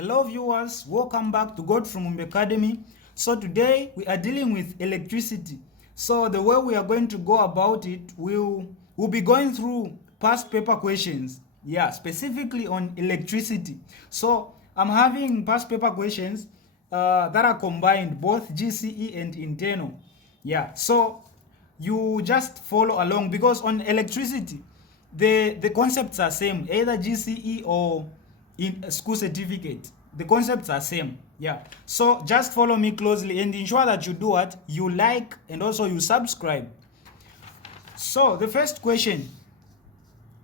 Hello viewers, welcome back to God from Umbe Academy. So today we are dealing with electricity. So the way we are going to go about it, we'll be going through past paper questions. Yeah, specifically on electricity. So I'm having past paper questions that are combined, both GCE and internal. Yeah, so you just follow along because on electricity, the concepts are same, either GCE or in a school certificate. The concepts are same. Yeah, so just follow me closely and ensure that you do what you like and also you subscribe. So the first question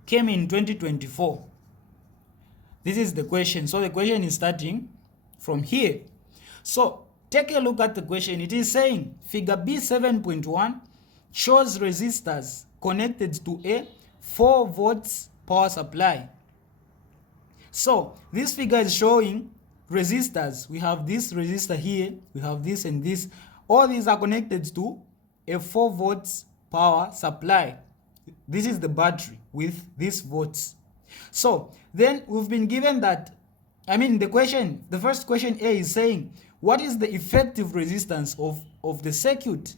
came in 2024. This is the question. So the question is starting from here. So take a look at the question. It is saying figure B 7.1 shows resistors connected to a 4 volts power supply. So this figure is showing resistors. We have this resistor here, we have this and this. All these are connected to a 4 volts power supply. This is the battery with these volts. So then we've been given that, the first question A is saying, what is the effective resistance of the circuit?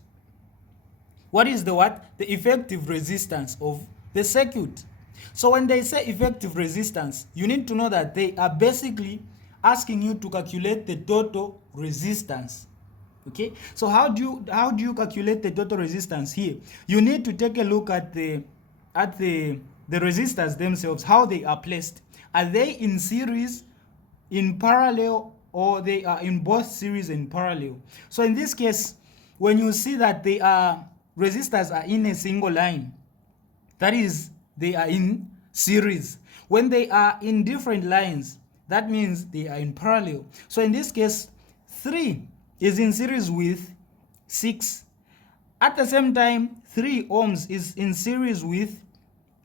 What is the effective resistance of the circuit? So when they say effective resistance, you need to know that they are basically asking you to calculate the total resistance. Okay, so how do you calculate the total resistance here? You need to take a look at the resistors themselves, how they are placed. Are they in series, in parallel, or they are in both series and parallel? So in this case, when you see that they are resistors are in a single line, that is, they are in series. When they are in different lines, that means they are in parallel. So in this case, 3 is in series with 6. At the same time, 3 ohms is in series with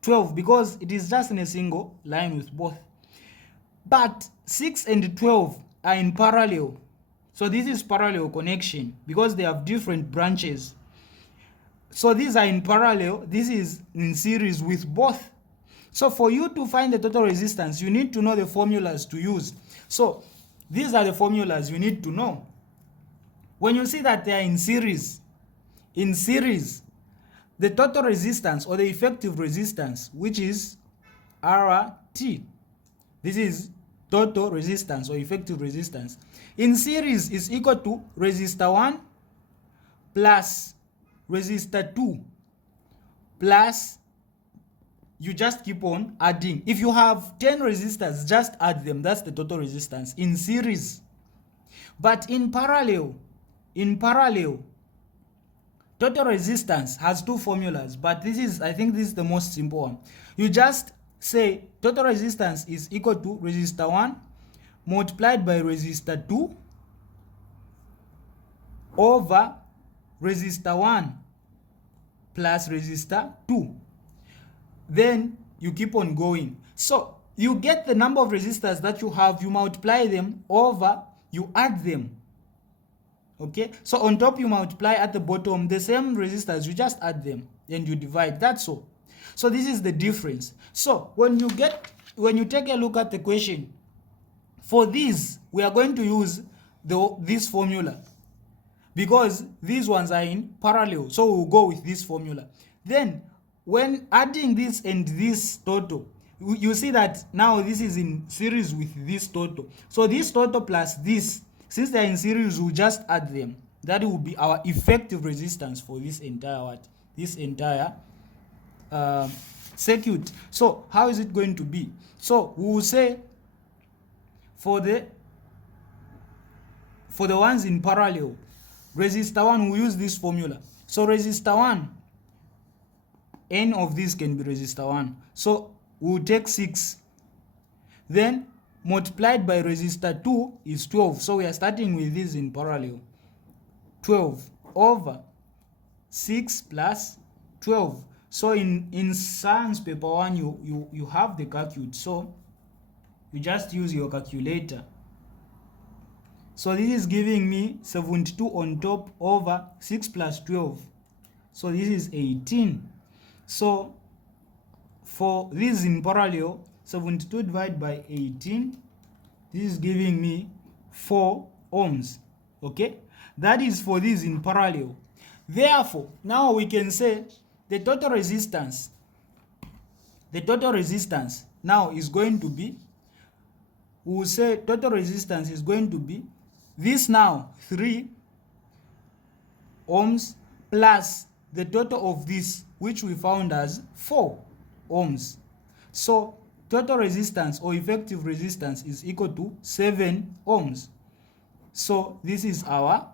12 because it is just in a single line with both. But 6 and 12 are in parallel. So this is parallel connection because they have different branches. So these are in parallel, this is in series with both. So for you to find the total resistance, you need to know the formulas to use. So these are the formulas you need to know. When you see that they are in series, the total resistance or the effective resistance, which is RT, this is total resistance or effective resistance, in series is equal to resistor 1 plus resistor 2 plus, you just keep on adding. If you have 10 resistors, just add them. That's the total resistance in series. But in parallel, total resistance has 2 formulas, but I think this is the most simple one. You just say total resistance is equal to resistor 1 multiplied by resistor 2 over resistor 1 plus resistor 2. Then you keep on going. So you get the number of resistors that you have, you multiply them over, you add them. Okay, so on top you multiply, at the bottom the same resistors, you just add them and you divide. That's all. So this is the difference. So when you take a look at the question, for these we are going to use this formula because these ones are in parallel, so we'll go with this formula. Then when adding this and this total, you see that now this is in series with this total. So this total plus this, since they are in series, we'll just add them. That will be our effective resistance for this entire circuit. So how is it going to be? So we will say for the ones in parallel, resistor 1, we use this formula. So resistor 1, n of these can be resistor 1. So we'll take 6. Then multiplied by resistor 2 is 12. So we are starting with this in parallel. 12 over 6 plus 12. So in science paper 1, you have the calculate. So you just use your calculator. So this is giving me 72 on top over 6 plus 12. So this is 18. So for this in parallel, 72 divided by 18, This is giving me 4 ohms. Okay, that is for these in parallel. Therefore, now we can say the total resistance now is going to be, we will say total resistance is going to be this now 3 ohms plus the total of this, which we found as 4 ohms. So total resistance or effective resistance is equal to 7 ohms. So this is our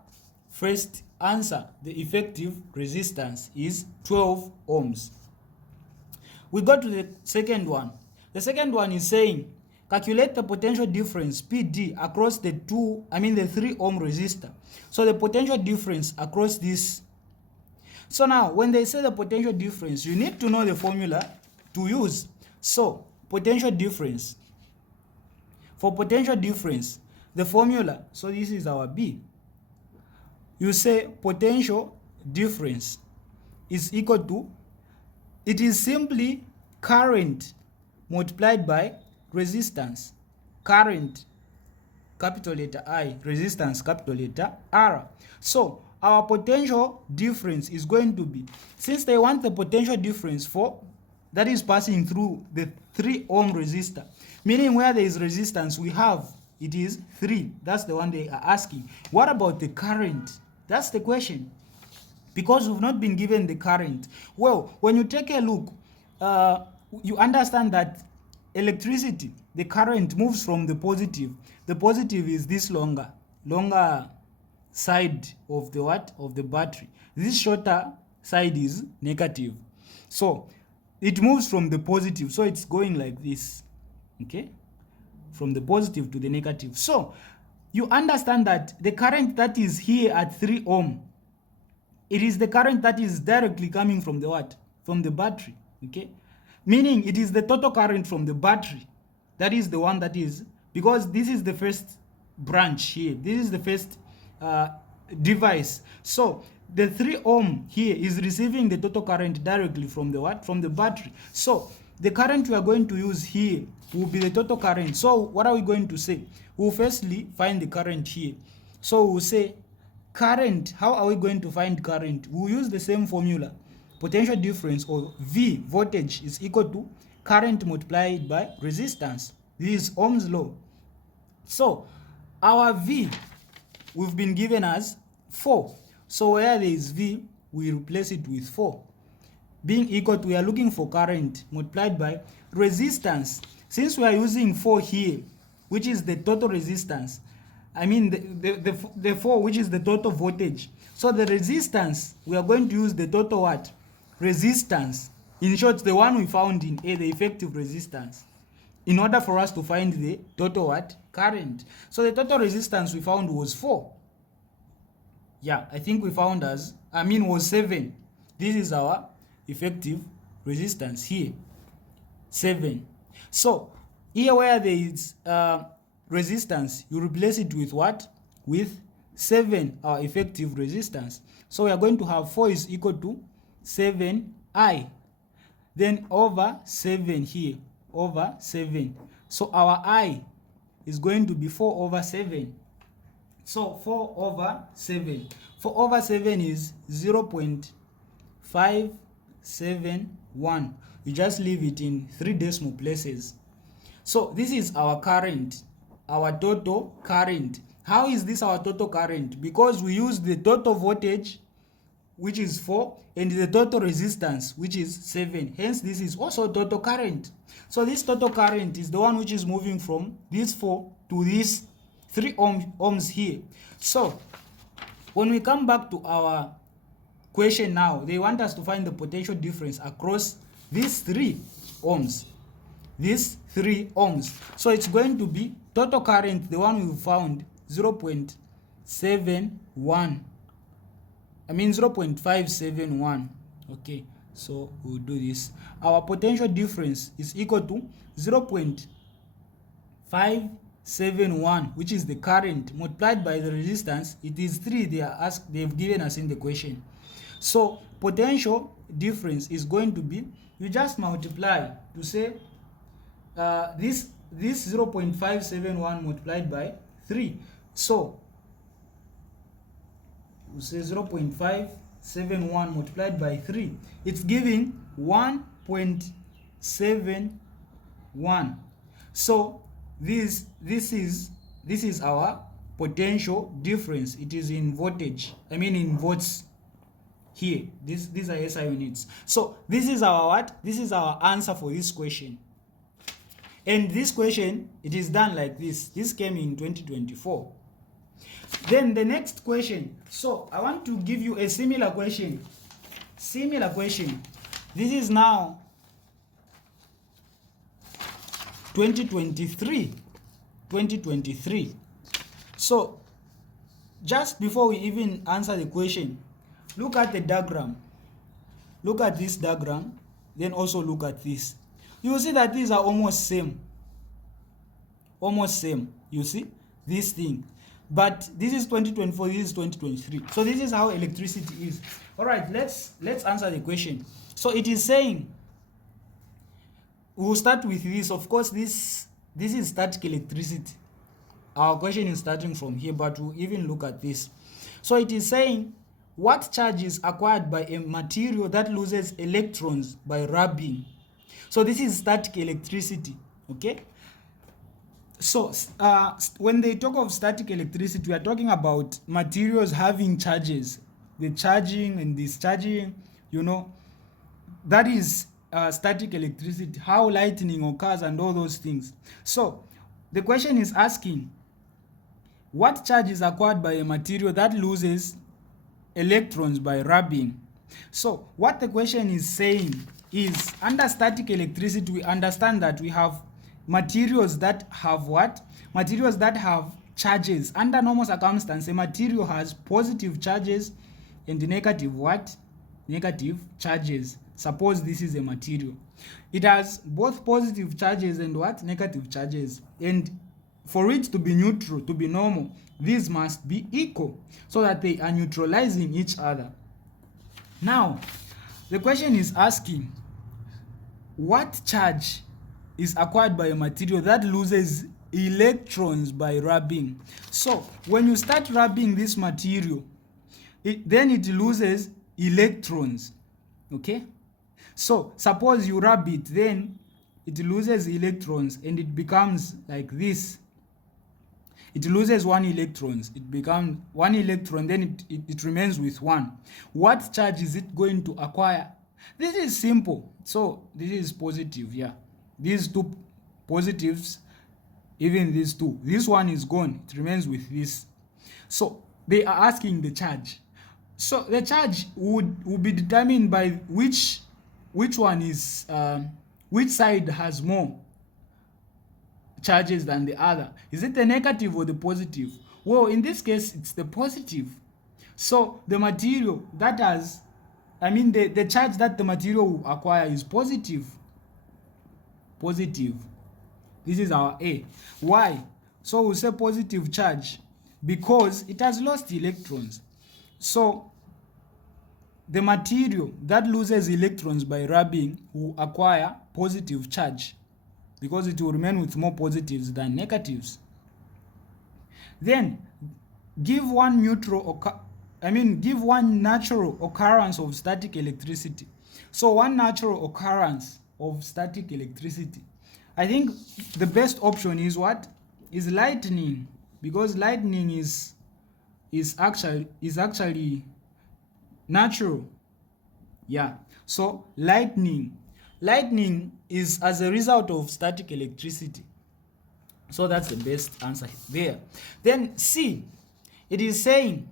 first answer. The effective resistance is 12 ohms. We go to the second one. The second one is saying calculate the potential difference PD across the 3 ohm resistor. So the potential difference across this. So now when they say the potential difference, you need to know the formula to use. So potential difference. For potential difference, the formula, so this is our B. You say potential difference is equal to, it is simply current multiplied by resistance. Current, capital letter I, resistance, capital letter R. So our potential difference is going to be, since they want the potential difference for that is passing through the 3 ohm resistor, meaning where there is resistance we have, it is 3. That's the one they are asking. What about the current? That's the question, because we've not been given the current. Well, when you take a look, you understand that electricity, the current moves from the positive. The positive is this longer side of the of the battery. This shorter side is negative. So it moves from the positive, so it's going like this. Okay, from the positive to the negative. So you understand that the current that is here at 3 ohm, it is the current that is directly coming from the from the battery. Okay, meaning it is the total current from the battery that is the one that is, because this is the first branch here, this is the first device. So the 3 ohm here is receiving the total current directly from the from the battery. So the current we are going to use here will be the total current. So what are we going to say? We'll firstly find the current here. So we'll say current. How are we going to find current? We'll use the same formula. Potential difference, or V, voltage, is equal to current multiplied by resistance. This is Ohm's law. So our V, we've been given as 4. So where there is V, we replace it with 4. Being equal to, we are looking for current multiplied by resistance. Since we are using 4 here, which is the total resistance, I mean the 4, which is the total voltage. So the resistance, we are going to use the total what? Resistance. In short, the one we found in A, the effective resistance, in order for us to find the total what? Current. So the total resistance we found was 4. Yeah, I think we found was 7. This is our effective resistance here, 7. So here where there is resistance, you replace it with what? With 7, our effective resistance. So we are going to have 4 is equal to 7I, then over 7 here, over 7. So our I is going to be 4 over 7. So 4 over 7. 4 over 7 is 0.571. You just leave it in 3 decimal places. So this is our current, our total current. How is this our total current? Because we use the total voltage, which is 4, and the total resistance, which is 7. Hence this is also total current. So this total current is the one which is moving from this 4 to this 3 ohms here. So when we come back to our question now, they want us to find the potential difference across these 3 ohms. These 3 ohms. So it's going to be total current, the one we found, 0.71. 0.571. Okay, so we'll do this. Our potential difference is equal to 0.571, which is the current, multiplied by the resistance. It is 3 they've given us in the question. So potential difference is going to be, you just multiply to say this this 0.571 multiplied by 3. So we say 0.571 multiplied by 3. It's giving 1.71. So this is our potential difference. It is in voltage. I mean in volts here. These are SI units. So this is our what? This is our answer for this question. And this question, it is done like this. This came in 2024. Then the next question. So I want to give you a similar question. This is now 2023. So just before we even answer the question, look at the diagram. Look at this diagram, then also look at this. You will see that these are almost same. You see this thing. But this is 2024, this is 2023. So this is how electricity is. All right, let's answer the question. So it is saying, we'll start with this. Of course, this is static electricity. Our question is starting from here, but we'll even look at this. So it is saying, what charge is acquired by a material that loses electrons by rubbing? So this is static electricity, okay? So when they talk of static electricity, we are talking about materials having charges, the charging and discharging, you know, that is static electricity, how lightning occurs and all those things. So the question is asking, what charge is acquired by a material that loses electrons by rubbing? So what the question is saying is, under static electricity, we understand that we have materials that have what? Materials that have charges. Under normal circumstances, a material has positive charges and negative what? Negative charges. Suppose this is a material. It has both positive charges and what? Negative charges. And for it to be neutral, to be normal, these must be equal so that they are neutralizing each other. Now, the question is asking, what charge is acquired by a material that loses electrons by rubbing? So when you start rubbing this material, then it loses electrons, okay? So suppose you rub it, then it loses electrons and it becomes like this. It loses 1 electron, it becomes 1 electron, then it remains with 1. What charge is it going to acquire? This is simple. So this is positive, yeah. These two positives, even these two. This one is gone, it remains with this. So they are asking the charge. So the charge would be determined by which one is, which side has more charges than the other. Is it the negative or the positive? Well, in this case, it's the positive. So the material that has, the charge that the material will acquire is positive. Positive. This is our A. Why? So we'll say positive charge because it has lost electrons. So the material that loses electrons by rubbing will acquire positive charge because it will remain with more positives than negatives. Then give one natural occurrence of static electricity. So one natural occurrence of static electricity, I think the best option is what? Is lightning, because lightning is actually natural. Yeah. So lightning is as a result of static electricity. So that's the best answer there. Then C, it is saying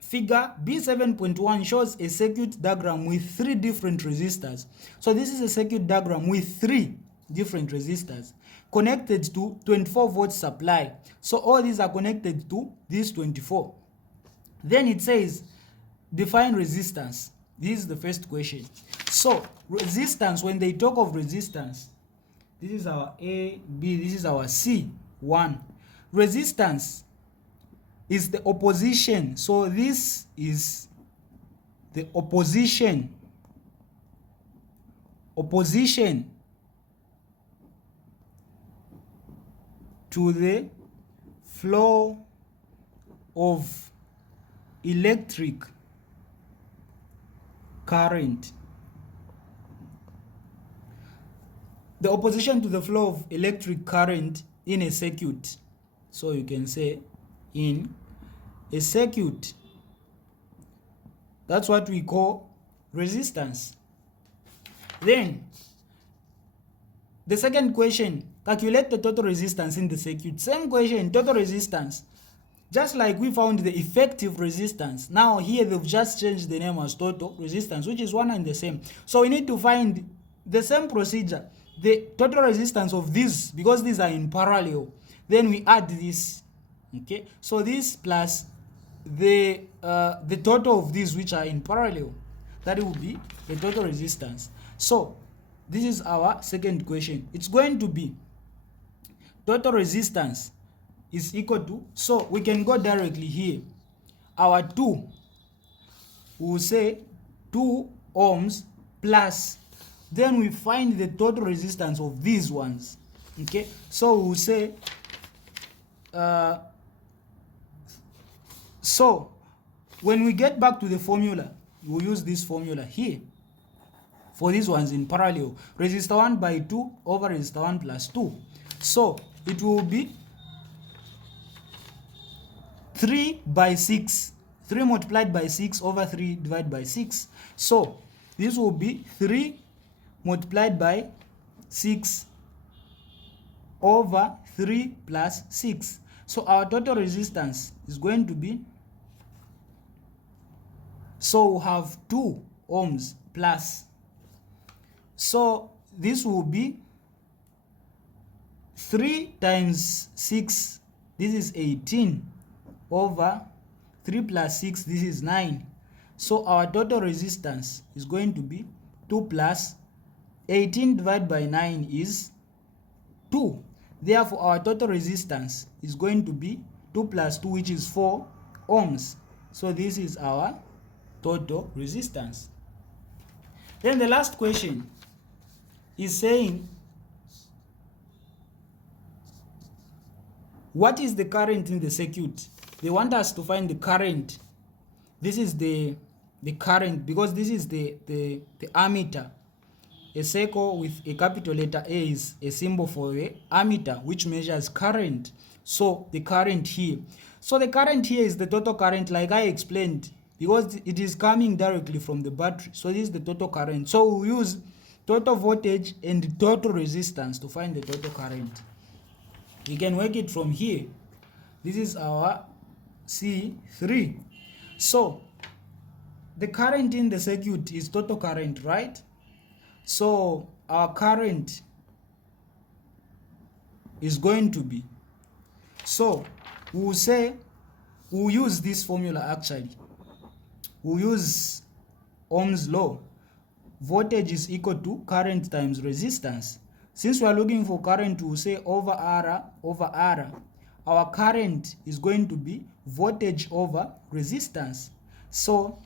figure B7.1 shows a circuit diagram with 3 different resistors. So this is a circuit diagram with 3 different resistors connected to 24 volt supply. So all these are connected to this 24. Then it says define resistance. This is the first question. So resistance, when they talk of resistance, this is our A, B, this is our C, 1. Resistance is the opposition. So this is the opposition to the flow of electric current. The opposition to the flow of electric current in a circuit. So you can say in a circuit. That's what we call resistance. Then the second question, calculate the total resistance in the circuit. Same question, total resistance. Just like we found the effective resistance, now here they've just changed the name as total resistance, which is one and the same. So we need to find the same procedure, the total resistance of these, because these are in parallel. Then we add this, okay? So this plus the total of these which are in parallel, that will be the total resistance. So this is our second question. It's going to be total resistance is equal to, so we can go directly here. Our 2, we will say 2 ohms plus, then we find the total resistance of these ones, okay? So we will say so when we get back to the formula, we'll use this formula here for these ones in parallel. Resistor 1 by 2 over resistor 1 plus 2. So it will be 3 by 6. 3 multiplied by 6 over 3 divided by 6. So this will be 3 multiplied by 6 over 3 plus 6. So our total resistance is going to be, so we have 2 ohms plus. So this will be 3 times 6, this is 18, over 3 plus 6, this is 9. So our total resistance is going to be 2 plus 18 divided by 9 is 2. Therefore our total resistance is going to be 2 plus 2, which is 4 ohms. So this is our total resistance. Then the last question is saying, what is the current in the circuit? They want us to find the current. This is the current, because this is the ammeter. A circle with a capital letter A is a symbol for the ammeter, which measures current. So the current here. So the current here is the total current, like I explained, because it is coming directly from the battery. So this is the total current. So we'll use total voltage and total resistance to find the total current. We can work it from here. This is our C3. So the current in the circuit is total current, right? So our current is going to be, so we'll say, we'll use this formula actually. We'll use Ohm's law. Voltage is equal to current times resistance. Since we are looking for current, we'll say over R over R. Our current is going to be voltage over resistance. So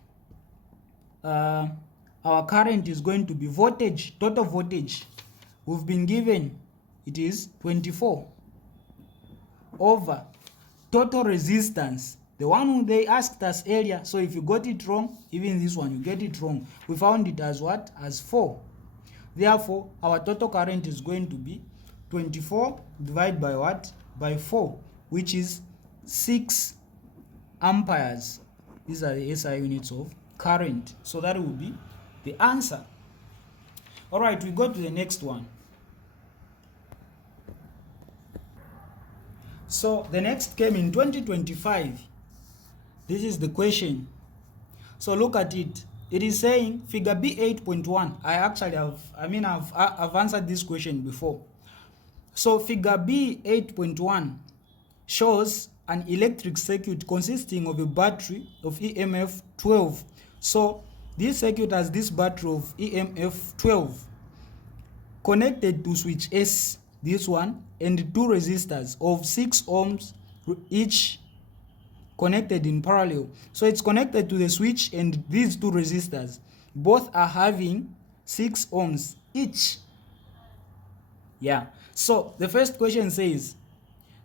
our current is going to be voltage, total voltage. We've been given, it is 24 over total resistance, the one they asked us earlier. So if you got it wrong, even this one you get it wrong. We found it as what? As 4. Therefore our total current is going to be 24 divided by what? By 4, which is 6 amperes. These are the SI units of current. So that will be the answer. All right, we go to the next one. So the next came in 2025. This is the question. So look at it. It is saying figure B 8.1. I've answered this question before. So figure B 8.1 shows an electric circuit consisting of a battery of EMF 12. So this circuit has this battery of EMF 12 connected to switch S, this one, and 2 resistors of 6 ohms each connected in parallel. So it's connected to the switch and these 2 resistors. Both are having 6 ohms each. Yeah. So the first question says,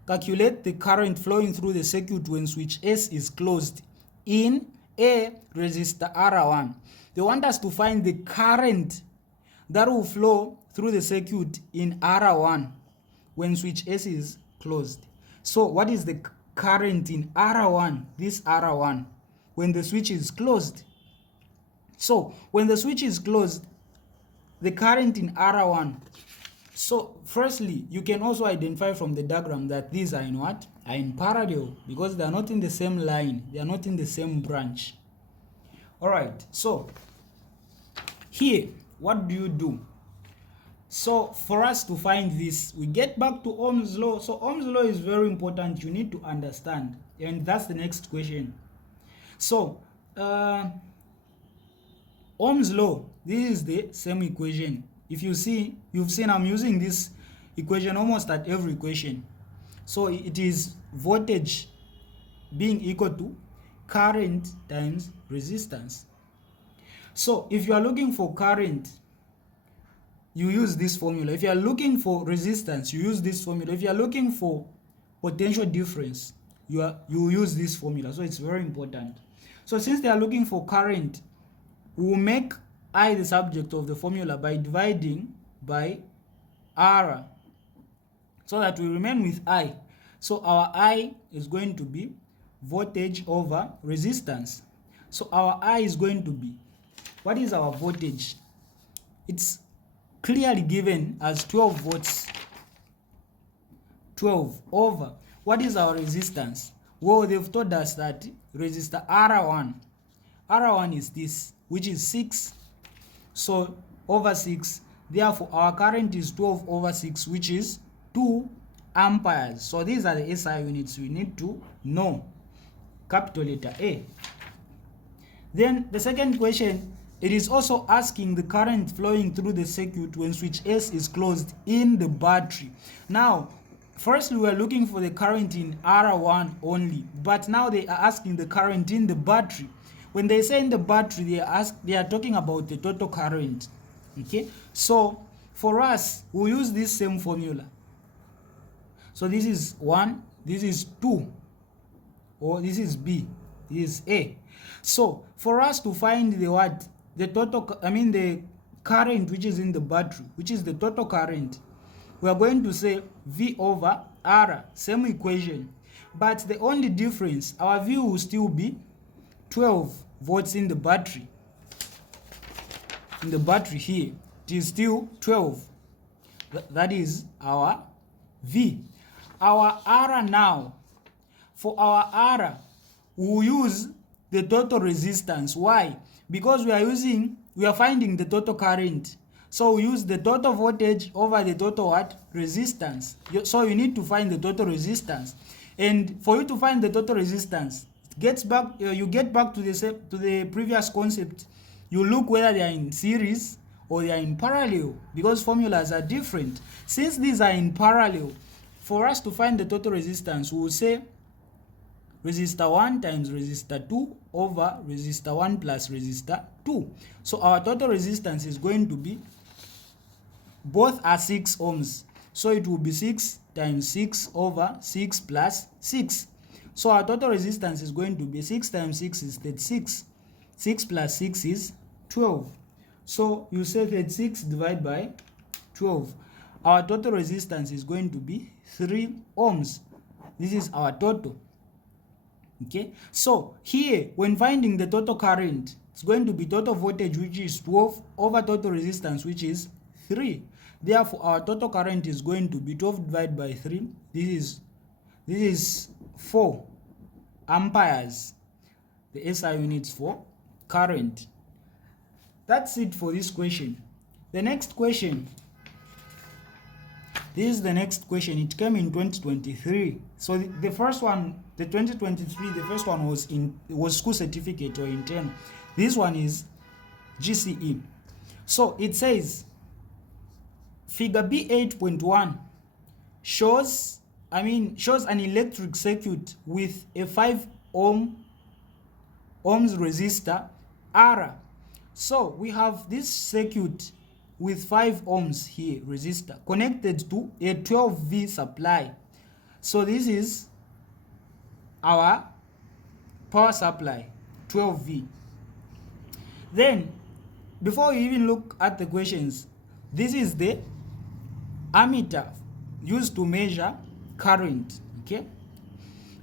calculate the current flowing through the circuit when switch S is closed in a resistor R1. They want us to find the current that will flow through the circuit in R1 when switch S is closed. So what is the current in R1, this R1, when the switch is closed? So when the switch is closed, the current in R1. So firstly, you can also identify from the diagram that these are in what? Are in parallel, because they are not in the same line, they are not in the same branch. Alright, so here, what do you do? So for us to find this, we get back to Ohm's law. So Ohm's law is very important, you need to understand, and that's the next question. So Ohm's law, this is the same equation. If you see, you've seen I'm using this equation almost at every question. So it is voltage being equal to current times resistance. So if you are looking for current, you use this formula. If you are looking for resistance, you use this formula. If you are looking for potential difference, you use this formula. So it's very important. So since they are looking for current, we will make I the subject of the formula by dividing by R, so that we remain with I. So our I is going to be voltage over resistance. So our I is going to be, what is our voltage? It's clearly given as 12 volts. 12 over, what is our resistance? Well, they've told us that resistor R1 is this, which is 6. So over 6, therefore our current is 12 over 6, which is 2 amperes. So these are the SI units we need to know. Capital letter A. Then the second question, it is also asking the current flowing through the circuit when switch S is closed in the battery. Now, firstly we are looking for the current in R1 only, but now they are asking the current in the battery. When they say in the battery, they are talking about the total current. Okay, so for us, we'll use this same formula. So this is 1, this is 2, or this is B, this is A. So for us to find the what, the total, the current which is in the battery, which is the total current, we are going to say V over R, same equation, but the only difference, our V will still be 12 volts in the battery. In the battery here, it is still 12. That is our V. Our R now, for our R, we will use the total resistance. Why? Because we are finding the total current. So we use the total voltage over the total what? Resistance. So you need to find the total resistance. And for you to find the total resistance, you get back to the previous concept. You look whether they are in series or they are in parallel, because formulas are different. Since these are in parallel, for us to find the total resistance, we will say resistor 1 times resistor 2 over resistor 1 plus resistor 2. So our total resistance is going to be, both are 6 ohms. So it will be 6 times 6 over 6 plus 6. So our total resistance is going to be 6 times 6 is 36. 6 plus 6 is 12. So you say 36 divided by 12. Our total resistance is going to be 3 ohms. This is our total. Okay, so here when finding the total current, it's going to be total voltage, which is 12, over total resistance, which is 3. Therefore our total current is going to be 12 divided by 3. This is 4 amperes, the SI units for current. That's it for this question. The next question, this is the next question. It came in 2023. So the first one, the 2023, the first one was school certificate or internal. This one is GCE. So it says figure B8.1 shows an electric circuit with a 5 ohms resistor R. So we have this circuit with 5 ohms here resistor connected to a 12V supply. So this is our power supply, 12V. Then, before we even look at the questions, this is the ammeter used to measure current, okay?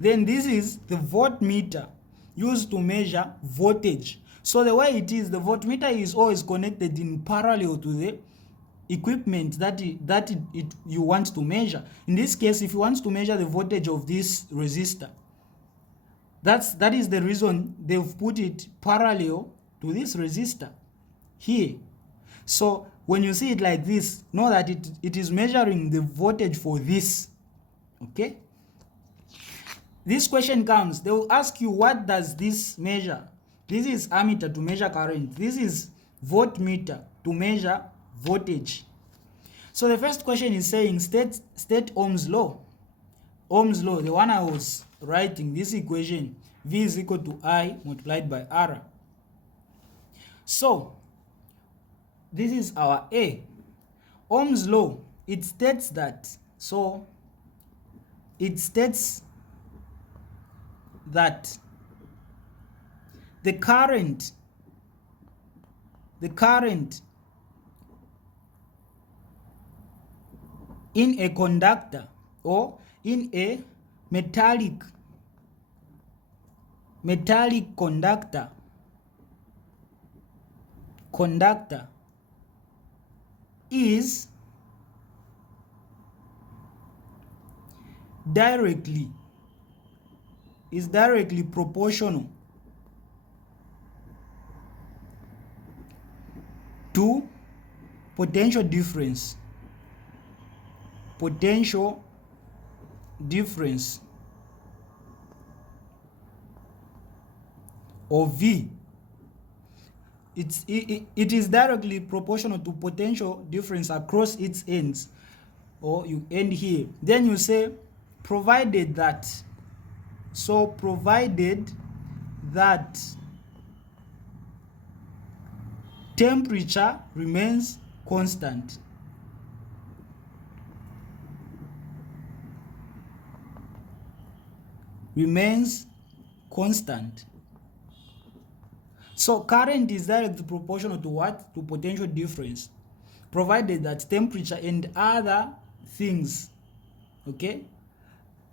Then this is the voltmeter used to measure voltage. So the way it is, the voltmeter is always connected in parallel to the equipment that you want to measure. In this case, if you want to measure the voltage of this resistor, that is the reason they've put it parallel to this resistor here. So when you see it like this, know that it is measuring the voltage for this, okay? This question comes, they will ask you, what does this measure? This is ammeter to measure current. This is voltmeter to measure voltage. So the first question is saying state Ohm's law. Ohm's law, the one I was writing, this equation, V is equal to I multiplied by R. So this is our A. Ohm's law, it states that, so it states that the current in a conductor or in a metallic conductor is directly proportional to potential difference of V. It is directly proportional to potential difference across its ends, or you end here. Then you say provided that, so provided that temperature remains constant. So current is directly proportional to what? To potential difference, provided that temperature and other things, okay,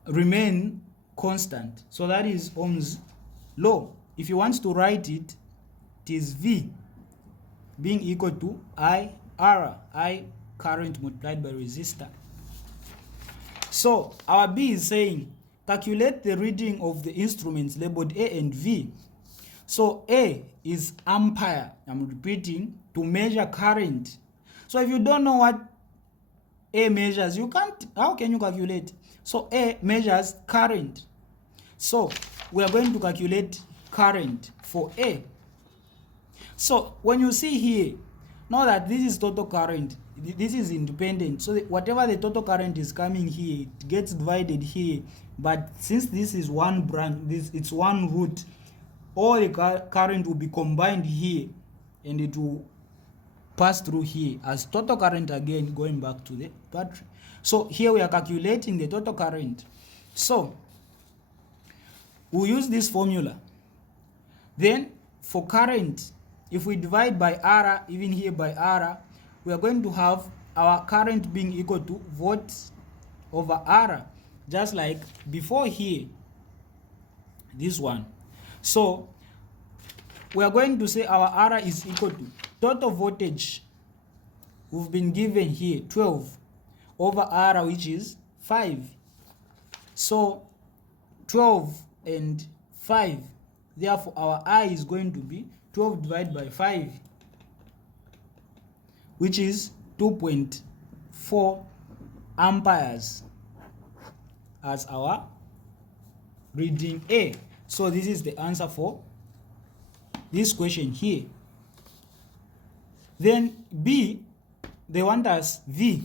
remain constant. So that is Ohm's law. If you want to write it, it is V being equal to IR, I current multiplied by resistor. So our B is saying calculate the reading of the instruments labeled A and V. So A is ampere, I'm repeating, to measure current. So if you don't know what A measures, how can you calculate? So A measures current. So we are going to calculate current for A. So when you see here, know that this is total current, this is independent. So whatever the total current is coming here, it gets divided here. But since this is one branch, it's one root, all the current will be combined here and it will pass through here as total current, again going back to the battery. So here we are calculating the total current. So we'll use this formula. Then for current, if we divide by R, even here by R, we are going to have our current being equal to volts over R, just like before here, this one. So we are going to say our R is equal to total voltage we've been given here, 12, over R, which is 5. So 12 and 5, therefore our I is going to be 12 divided by 5, which is 2.4 amperes as our reading A. So this is the answer for this question here. Then B, they want us V.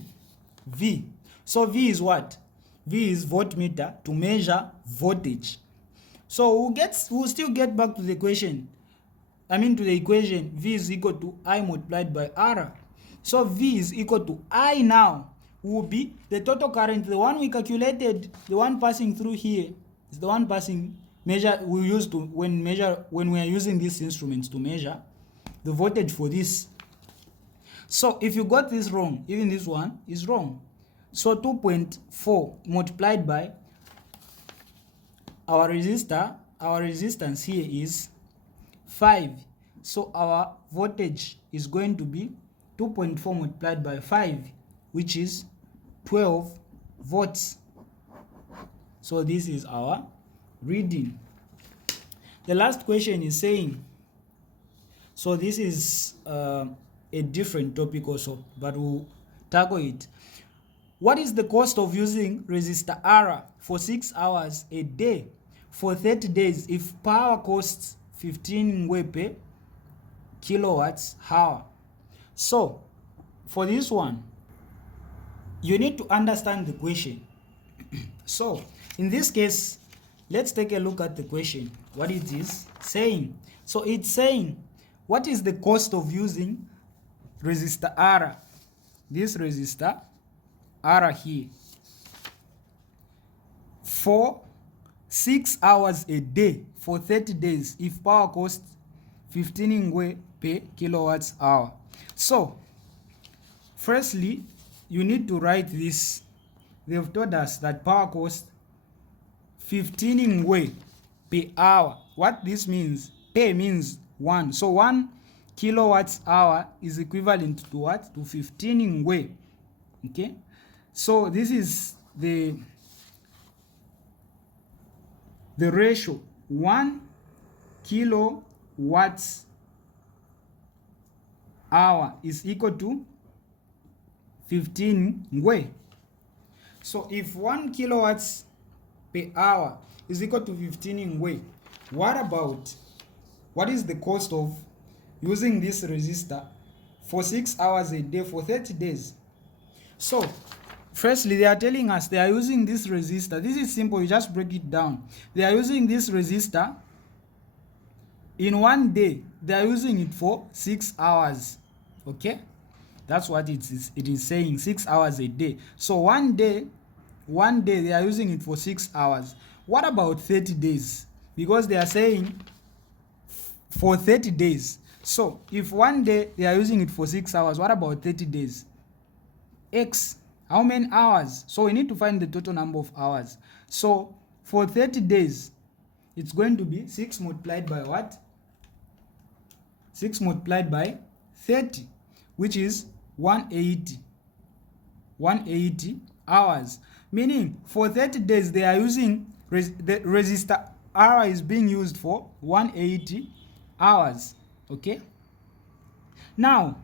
So V is what? V is voltmeter to measure voltage. So we'll still get back to the equation. To the equation, V is equal to I multiplied by R. So V is equal to I now will be the total current, the one we calculated, the one passing through here is the one passing measure we use to when we are using these instruments to measure the voltage for this. So if you got this wrong, even this one is wrong. So 2.4 multiplied by our resistance here is 5. So our voltage is going to be 2.4 multiplied by 5, which is 12 volts. So this is our reading. The last question is saying, so this is a different topic also, but we'll tackle it. What is the cost of using resistor R for 6 hours a day for 30 days if power costs 15 ngwe per kilowatts hour? So for this one, you need to understand the question. So in this case, let's take a look at the question, what it is saying. So it's saying, what is the cost of using resistor R, this resistor R here, for 6 hours a day for 30 days if power costs 15 ngwe per kilowatts hour? So firstly, you need to write this. They've told us that power costs 15 ngwe per hour. What this means, per means 1. So 1 kilowatts hour is equivalent to what? To 15 ngwe. Okay? So this is the ratio. 1 kilowatts hour is equal to 15 ngwe. So if 1 kilowatts per hour is equal to 15 ngwe, what is the cost of using this resistor for 6 hours a day for 30 days? So firstly, they are telling us they are using this resistor. This is simple, you just break it down. They are using this resistor in 1 day. They are using it for 6 hours. Okay, that's what it is saying, 6 hours a day. So one day they are using it for 6 hours. What about 30 days? Because they are saying for 30 days. So if 1 day they are using it for 6 hours, what about 30 days? X, how many hours? So we need to find the total number of hours. So for 30 days, it's going to be 6 multiplied by what? 6 multiplied by 30, which is 180 hours. Meaning for 30 days they are using the resistor R is being used for 180 hours. Okay, now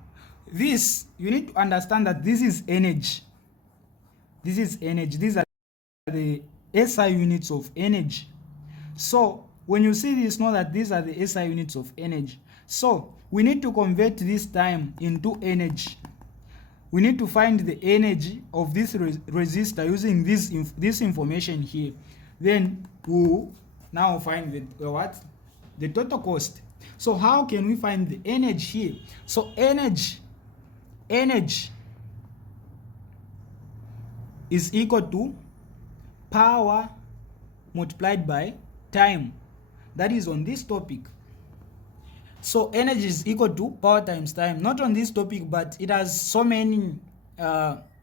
this, you need to understand that this is energy. This is energy. These are the SI units of energy. So when you see this, know that these are the SI units of energy. So we need to convert this time into energy. We need to find the energy of this resistor using this information here. Then we'll now find the total cost. So how can we find the energy here? So energy is equal to power multiplied by time. That is on this topic. So energy is equal to power times time. Not on this topic, but it has so many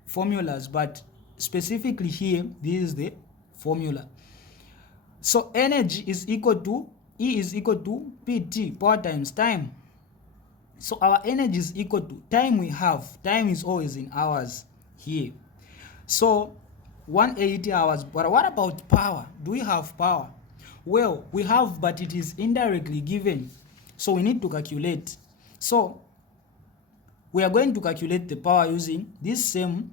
formulas, but specifically here, this is the formula. So energy is equal to, E is equal to PT, power times time. So our energy is equal to time we have. Time is always in hours here. So 180 hours. But what about power? Do we have power? Well, we have, but it is indirectly given. So we need to calculate. So we are going to calculate the power using this same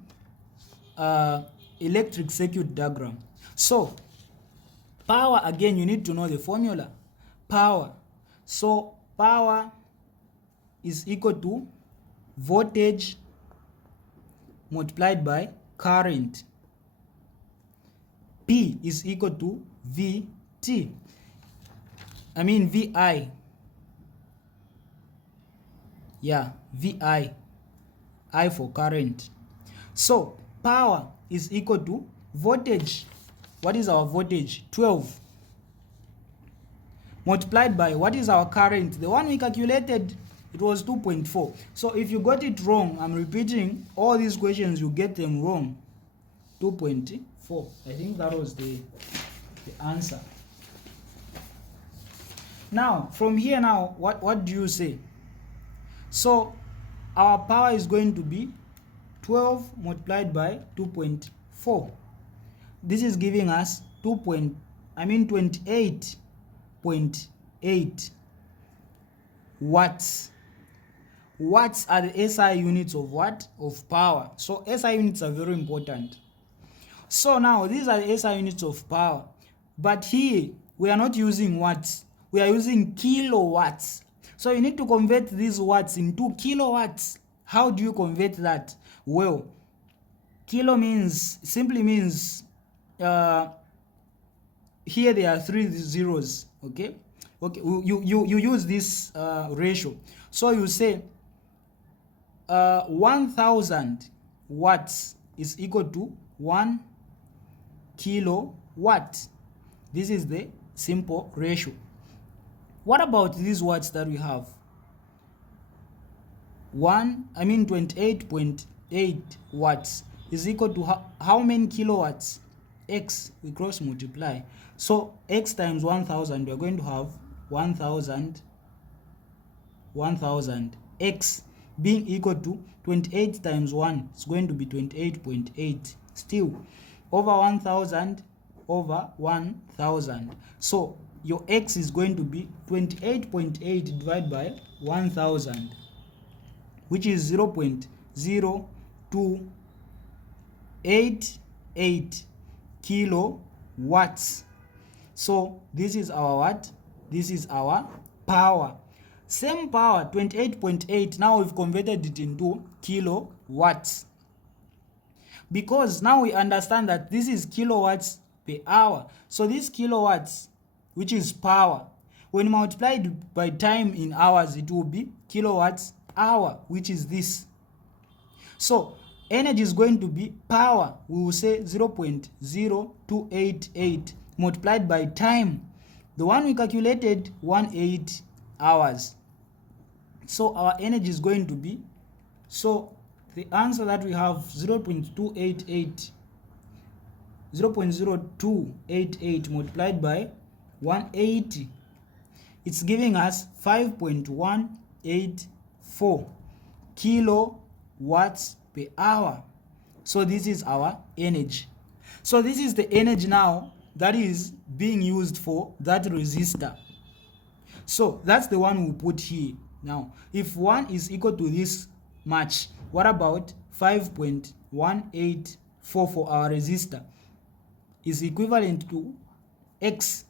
electric circuit diagram. So power, again, you need to know the formula. Power. So power is equal to voltage multiplied by current. P is equal to VT. I mean VI. Yeah, VI. I for current. So power is equal to voltage. What is our voltage? 12. Multiplied by what is our current? The one we calculated, it was 2.4. So if you got it wrong, I'm repeating all these questions, you get them wrong. 2.4. I think that was the answer. Now, from here now, what do you say? So our power is going to be 12 multiplied by 2.4. This is giving us 28.8 watts. Watts are the SI units of what? Of power. So SI units are very important. So now these are the SI units of power. But here we are not using watts. We are using kilowatts. So you need to convert these watts into kilowatts. How do you convert that? Well, kilo simply means here there are 3 zeros. Okay, you use this ratio. So you say 1000 watts is equal to 1 kilowatt. This is the simple ratio. What about these watts that we have? 28.8 watts is equal to how many kilowatts? X, we cross multiply. So X times 1000, we are going to have 1000 X being equal to 28 times 1 is going to be 28.8. Still over 1000 over 1000. So your X is going to be 28.8 divided by 1000, which is 0.0288 kilowatts. So this is our what? This is our power. Same power, 28.8. Now we've converted it into kilowatts, because now we understand that this is kilowatts per hour. So this kilowatts, which is power, when multiplied by time in hours, it will be kilowatts hour, which is this. So energy is going to be power. We will say 0.0288 multiplied by time. The one we calculated, 18 hours. So our energy is going to be, so the answer that we have, 0.0288 multiplied by 180. It's giving us 5.184 kilowatts per hour. So this is our energy. So this is the energy now that is being used for that resistor. So that's the one we put here. Now if 1 is equal to this much, what about 5.184 for our resistor is equivalent to X.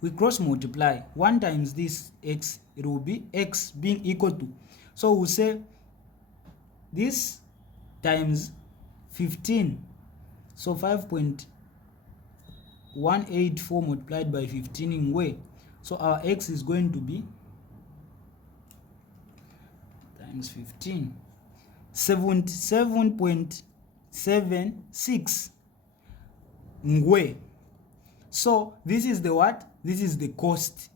We cross multiply 1 times this X, it will be X being equal to, so we'll say this times 15, so 5.184 multiplied by 15 in way, so our X is going to be times 15, 77.76 ngwe. So this is the what? This is the cost.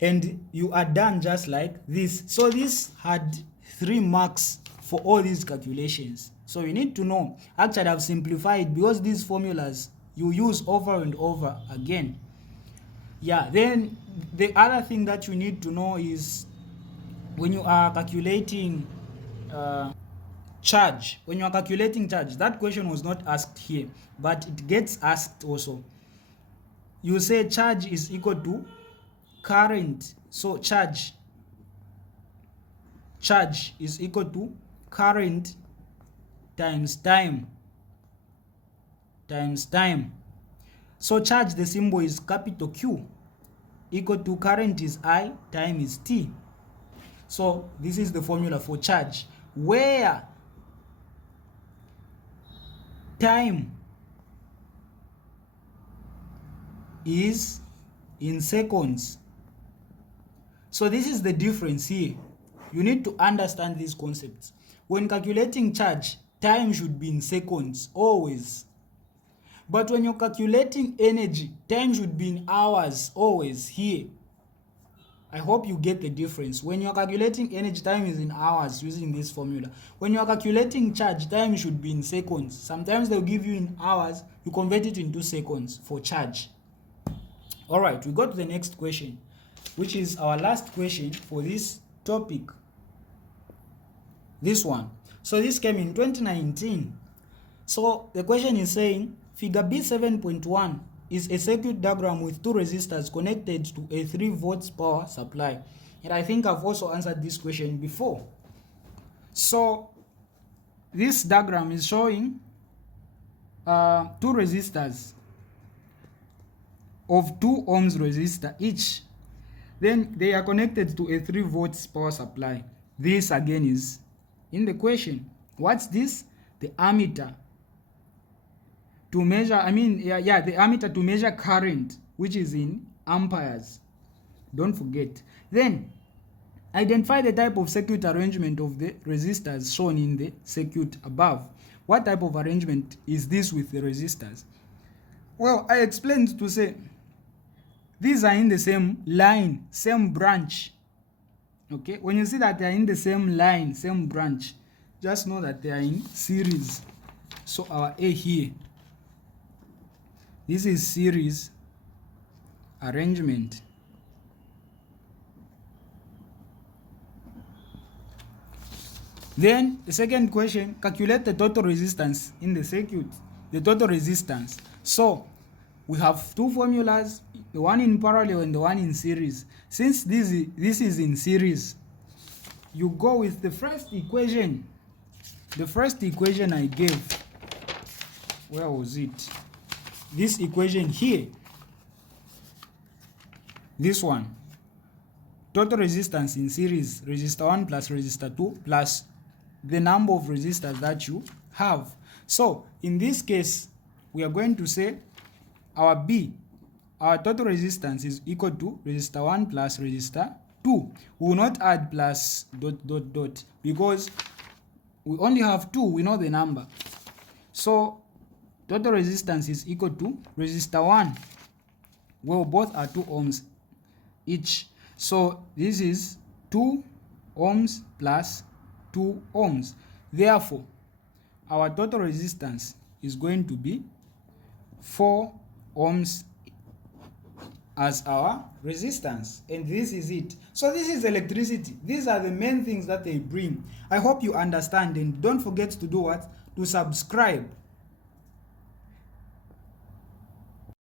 And you are done just like this. So this had 3 marks for all these calculations. So you need to know. Actually, I've simplified because these formulas you use over and over again. Yeah, then the other thing that you need to know is when you are calculating charge, that question was not asked here, but it gets asked also. You say charge is equal to current. So charge is equal to current times time. So charge, the symbol is capital Q, equal to current is I, time is T. So this is the formula for charge, where time is in seconds. So this is the difference here. You need to understand these concepts. when calculating charge, time should be in seconds, always. But when you're calculating energy, time should be in hours, always, here. I hope you get the difference. When you're calculating energy, time is in hours using this formula. When you're calculating charge, time should be in seconds. Sometimes they'll give you in hours, you convert it into seconds for charge. Alright, we go to the next question, which is our last question for this topic. This one. So this came in 2019. So the question is saying, figure B7.1 is a circuit diagram with two resistors connected to a 3 volts power supply. And I think I've also answered this question before. So this diagram is showing two resistors of 2 ohms resistor each. Then they are connected to a 3 volts power supply. This again is in the question. What's this? The ammeter to measure, the ammeter to measure current, which is in amperes. Don't forget. Then identify the type of circuit arrangement of the resistors shown in the circuit above. What type of arrangement is this with the resistors? Well, I explained to say these are in the same line, same branch. Okay, when you see that they are in the same line, same branch, just know that they are in series. So our A here, this is series arrangement. Then the second question, calculate the total resistance in the circuit, the total resistance. So we have two formulas, the one in parallel and the one in series. Since this is in series, you go with the first equation. The first equation I gave, where was it? This equation here, this one, total resistance in series, resistor 1 plus resistor 2 plus the number of resistors that you have. So in this case, we are going to say our B, our total resistance is equal to resistor 1 plus resistor 2. We will not add plus ... because we only have 2, we know the number. So total resistance is equal to resistor 1. Well, both are 2 ohms each. So this is 2 ohms plus 2 ohms. Therefore, our total resistance is going to be 4 ohms as our resistance, and this is it. So this is electricity. These are the main things that they bring. I hope you understand, and don't forget to do what? To subscribe.